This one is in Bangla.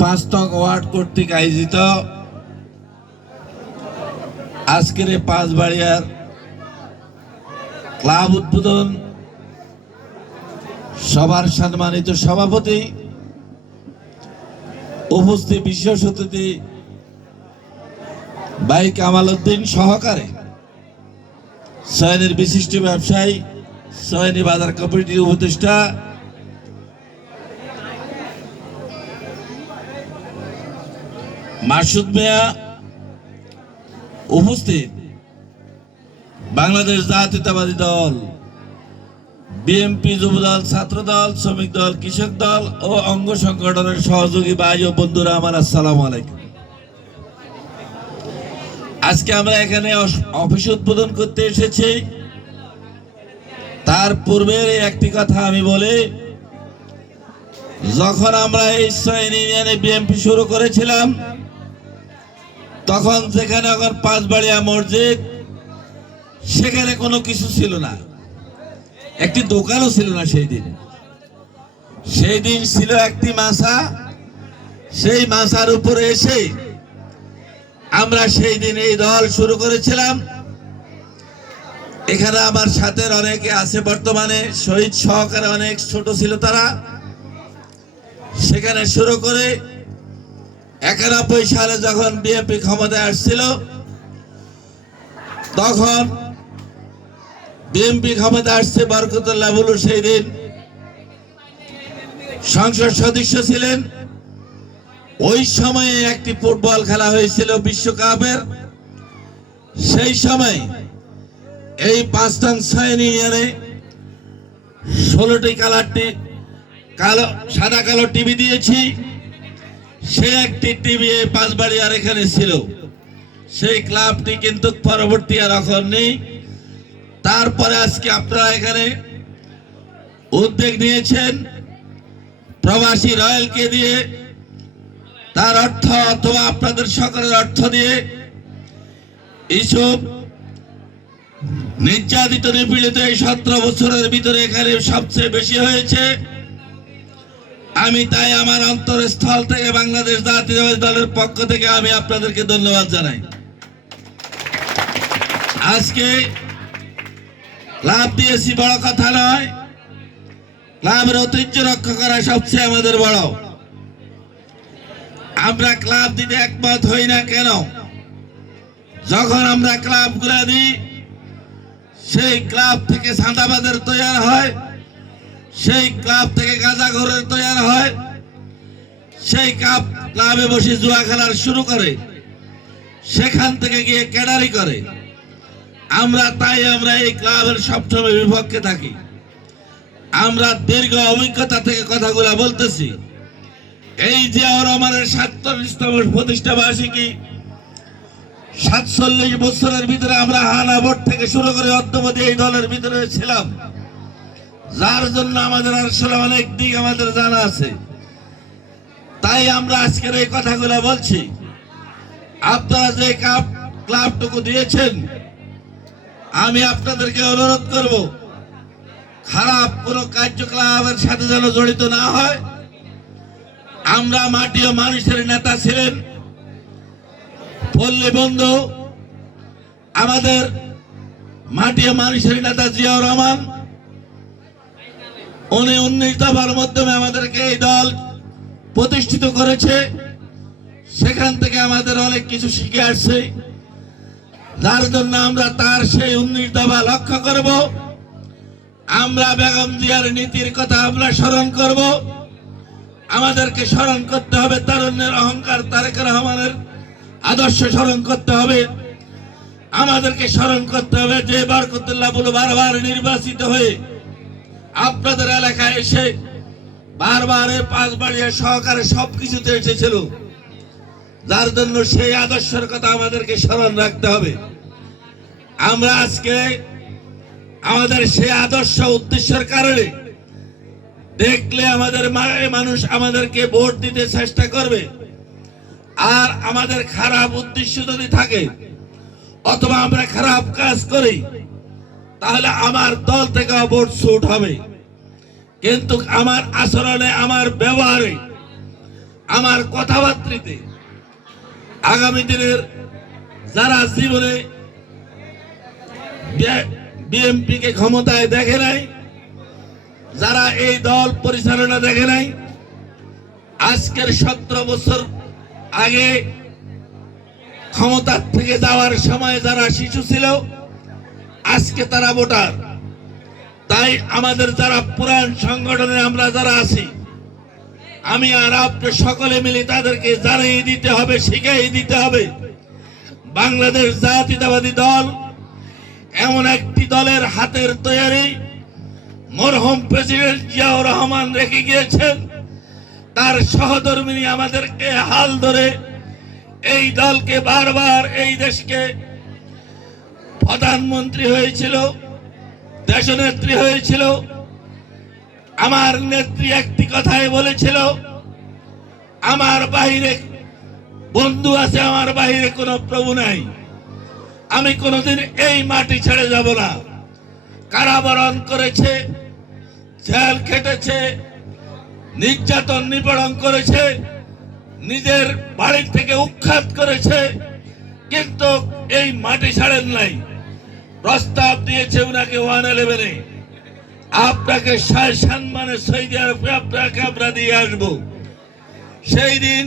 পাঁচতক ওয়ার্ড কর্তৃক আয়োজিত আজকের এই পাঁচবাড়িয়ার ক্লাব উদ্বোধন সভার সম্মানিত সভাপতি, উপস্থিত বিশেষ অতিথি ভাই কামাল উদ্দিন সহকারে সয়নের বিশিষ্ট ব্যবসায়ী, সয়নী বাজার কমিটির উপদেষ্টা মাসুদ মিয়া, উপস্থিত বাংলাদেশ জাতীয়তাবাদী দল, বিএনপি, যুবদল, ছাত্রদল, শ্রমিক দল, কৃষক দল ও অঙ্গ সংগঠনের সহযোগী ভাই ও বন্ধুরা আমার আসসালামু আলাইকুম। আজকে আমরা এখানে অফিস উদ্বোধন করতে এসেছি। তার পূর্বের একটি কথা আমি বলি, যখন আমরা এই সয়ন ইউনিয়নে বিএনপি শুরু করেছিলাম তখন যেখানে এখন পাঁচবাড়িয়া মসজিদ, সেখানে কোনো কিছু ছিল না, একটি দোকানও ছিল না। সেই দিন ছিল একটি মাছা। সেই মাছার উপরে এসে আমরা সেই দিন এই দল শুরু করেছিলাম। এখানে আমার সাথে অনেকে আছে, বর্তমানে শহীদ সহকারে অনেক ছোট ছিল তারা। সেখানে শুরু করে 91 সালে যখন বিএনপি ক্ষমতায় আসছিল, তখন বিএনপি ক্ষমতা আসছে, বরকতুল্লাহ বুলু সেই দিন সংসদ সদস্য ছিলেন। ওই সময়ে একটি ফুটবল খেলা হয়েছিল বিশ্বকাপের। সেই সময় এই 5 নং সয়ন ইউনিয়নে 16টি কালো সাদা কালো টিভি দিয়েছি। সে একটি টিভি পাঁচবাড়িয়ার এখানে ছিল। সেই ক্লাবটি কিন্তু পরবর্তী আর এখন নেই। তারপরে আজকে আপনারা এখানে উদ্যোগ নিয়েছেন প্রবাসী রয়্যালকে দিয়ে, তার অর্থ অথবা আপনাদের সকলের অর্থ দিয়ে এইসব নির্যাতিত নিপীড়িত এই 17 বছরের ভিতরে এখানে সবচেয়ে বেশি হয়েছে। আমি তাই আমার অন্তরস্থল থেকে বাংলাদেশ জাতীয়তাবাদী দলের পক্ষ থেকে আমি আপনাদেরকে ধন্যবাদ জানাই। আজকে ক্লাব দিয়েছি বড় কথা নয়, ক্লাবের ঐতিহ্য রক্ষা করা সবচেয়ে আমাদের বড়। আমরা ক্লাব দিতে একমত হই না কেন? যখন আমরা ক্লাবগুলা দিই, সেই ক্লাব থেকে চাঁদাবাজের তৈরি হয়, সেই ক্লাব থেকে গাঁজাখোরের তৈরি হয়, সেই ক্লাবে বসে জুয়া খেলার শুরু করে, সেখান থেকে গিয়ে ক্যাডারি করে। আমরা এই ক্লাবের সবসময় বিপক্ষে থাকি। আমরা দীর্ঘ অভিজ্ঞতা থেকে কথাগুলো বলতেছি। এই যে আমাদের 47তম প্রতিষ্ঠা বার্ষিকী, 47 বছরের ভিতরে আমরা হানা ভোট থেকে শুরু করে অদ্যবধি এই দলের ভিতরে ছিলাম, যার জন্য আমাদের আসলে অনেক দিক আমাদের জানা আছে। তাই আমরা আজকের এই কথাগুলো বলছি। আপনারা যে ক্লাবটুকু দিয়েছেন, আমি আপনাদেরকে অনুরোধ করব, খারাপ কোনো কার্যকলাপের সাথে যেন জড়িত না হয়। আমরা মাটি ও মানুষের নেতা ছিলেন পল্লী বন্ধু, আমাদের মাটি ও মানুষের নেতা জিয়াউর রহমান। উনি 19 দফার মাধ্যমে আমাদেরকে এই দল প্রতিষ্ঠিত করেছে। সেখান থেকে আমাদের অনেক কিছু শিখে আসছে, যার জন্য আমরা তার সেই 19 দফা লক্ষ্য করব। আমরা বেগম জিয়ার নীতির কথা আমরা স্মরণ করব। আমাদেরকে স্মরণ করতে হবে তারুণ্যের অহংকার তারেক রহমানের আদর্শ স্মরণ করতে হবে। আমাদেরকে স্মরণ করতে হবে যে বরকতুল্লাহ বুলু বারবার নির্বাচিত হয়ে আপনাদের এলাকায় এসে বারবার পাঁচবাড়িয়া সহকারে সবকিছুতে এসেছিল, যার জন্য সেই আদর্শের কথা আমাদেরকে স্মরণ রাখতে হবে। আমরা আজকে আমাদের সেই আদর্শ উদ্দেশ্যের কারণে দেখলে আমাদের মানুষ আমাদেরকে ভোট দিতে চেষ্টা করবে। আর আমাদের খারাপ উদ্দেশ্য যদি থাকে অথবা আমরা খারাপ কাজ করি, তাহলে আমার দল থেকে ভোট ছুট হবে। কিন্তু আমার আচরণে, আমার ব্যবহারে আমার কথাবার্তাতে আগামী দিনের যারা জীবনে বিএনপি কে ক্ষমতায় দেখে নাই, যারা এই দল পরিচালনা দেখে নাই, আজকের 17 বছর আগে ক্ষমতার থেকে যাওয়ার সময় যারা শিশু ছিল, আজকে তারা ভোটার। তাই আমাদের যারা পুরান সংগঠনে আমরা যারা আছি, আমি আর আপনি সকলে মিলে তাদেরকে জানিয়ে দিতে হবে, শিখিয়ে দিতে হবে, বাংলাদেশ জাতীয়তাবাদী দল এমন একটি দলের হাতের তৈরি মরহুম প্রেসিডেন্ট জিয়াউর রহমান রেখে গিয়েছেন। তার সহধর্মিনী আমাদেরকে হাল ধরে এই দলকে বারবার এই দেশকে প্রধানমন্ত্রী হয়েছিল, দেশনেত্রী হয়েছিল। আমার নেত্রী একটি কথাই বলেছিল, আমার বাহিরে বন্ধু আছে, আমার বাহিরে কোনো প্রভু নাই। আমি কোনোদিন এই মাটি ছেড়ে যাব না। কারাবরণ করেছে, জেল খেটেছে, নির্যাতন নিপীড়ন করেছে, নিজের বাড়ি থেকে উৎখাত করেছে, কিন্তু এই মাটি ছাড়েন নাই। প্রস্তাব দিয়েছে উনাকে 111-এ, আপনাকে সম্মানে সৌদি আরবে আপনাকে আমরা দিয়ে আসবো। সেই দিন